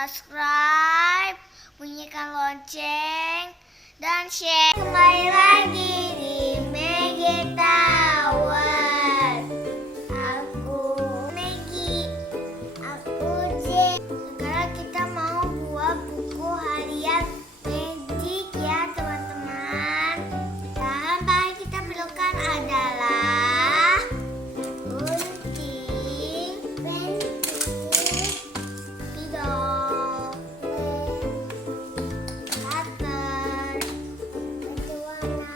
subscribe, bunyikan lonceng, dan share. Kembali lagi di Maggie Tower. Aku Maggie, aku J. Sekarang kita mau buat buku harian Magic ya teman-teman. Bahan bahan kita perlukan adalah gunting, pensil, spidol, cutter, batu warna,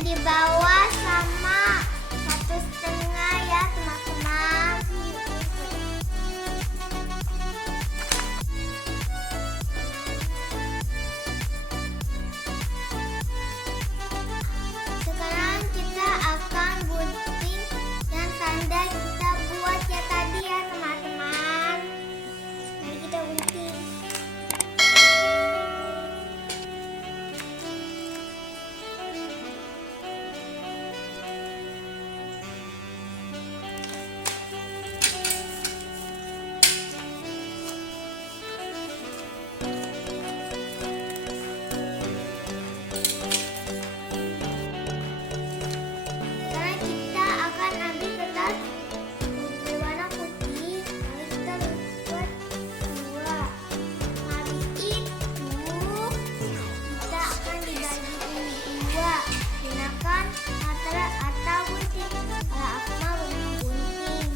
di bawah sama 1,5 ya teman-teman. Sekarang kita akan gunting yang tanda kita buat ya tadi ya teman-teman. Mari kita gunting. Sekarang kita akan ambil kertas berwarna putih. Lalu kita buat dua. Habis itu kita akan dibagi ini dua. Gunakan materai atau gunting. Kalau aku mau gunting.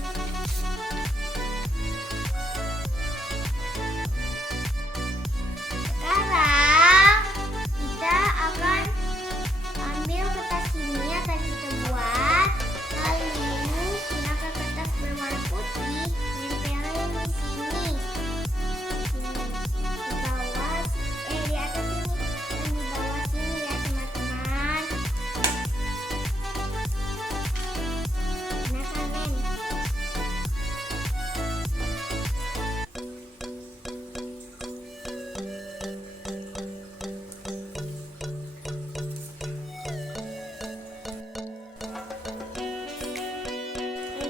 Sekarang kita akan ambil kertas ini yang tadi kita buat, lalu gunakan kertas berwarna putih, tempelin di sini, di bawah, di atas sini dan di bawah sini ya teman-teman. Gunakan lem.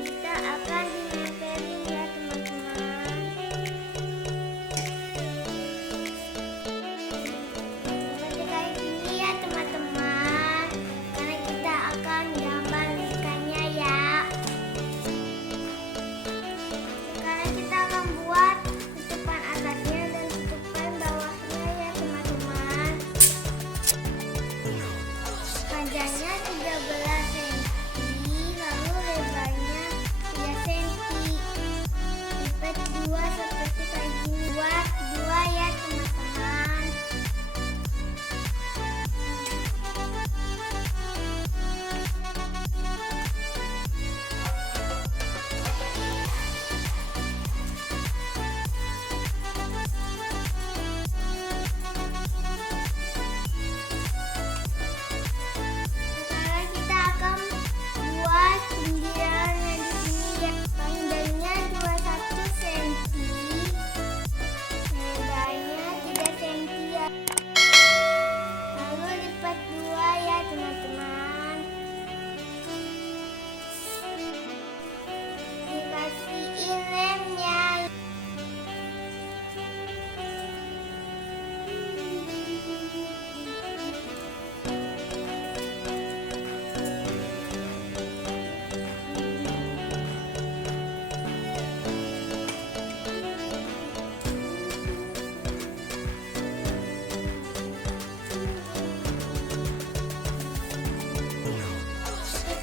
Kita akan dinempelin ya teman-teman. Seperti kayak gini ya teman-teman. Karena kita akan gambar ikannya ya. Sekarang kita akan buat tutupan atasnya dan tutupan bawahnya ya teman-teman. Panjangnya 13 cm, lalu lebarnya 3 cm. Lipat 2 seperti kayak gini. Buat 2 ya teman-teman. Sekarang kita akan buat pinggiran yang di sini ya. Panjangnya 21 cm, lebarnya 3 cm ya. Lalu lipat 2 ya teman-teman. Dikasihin lemnya.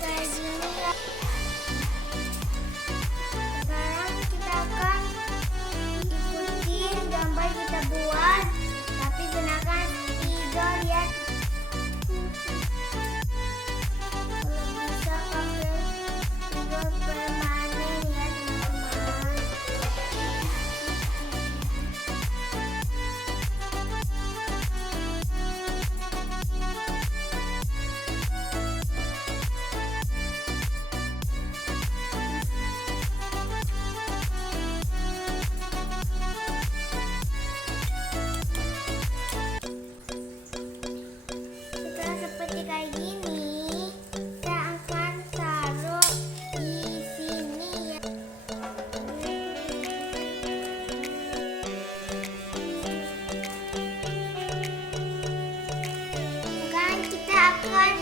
Kayak gini ya. Sekarang kita akan ikutin gambar kita buat, tapi gunakan spidol ya. Kalau bisa pakai spidol permanen ya teman-teman. Setelah seperti kayak gini, kita akan taruh di sini ya. Sekarang kita akan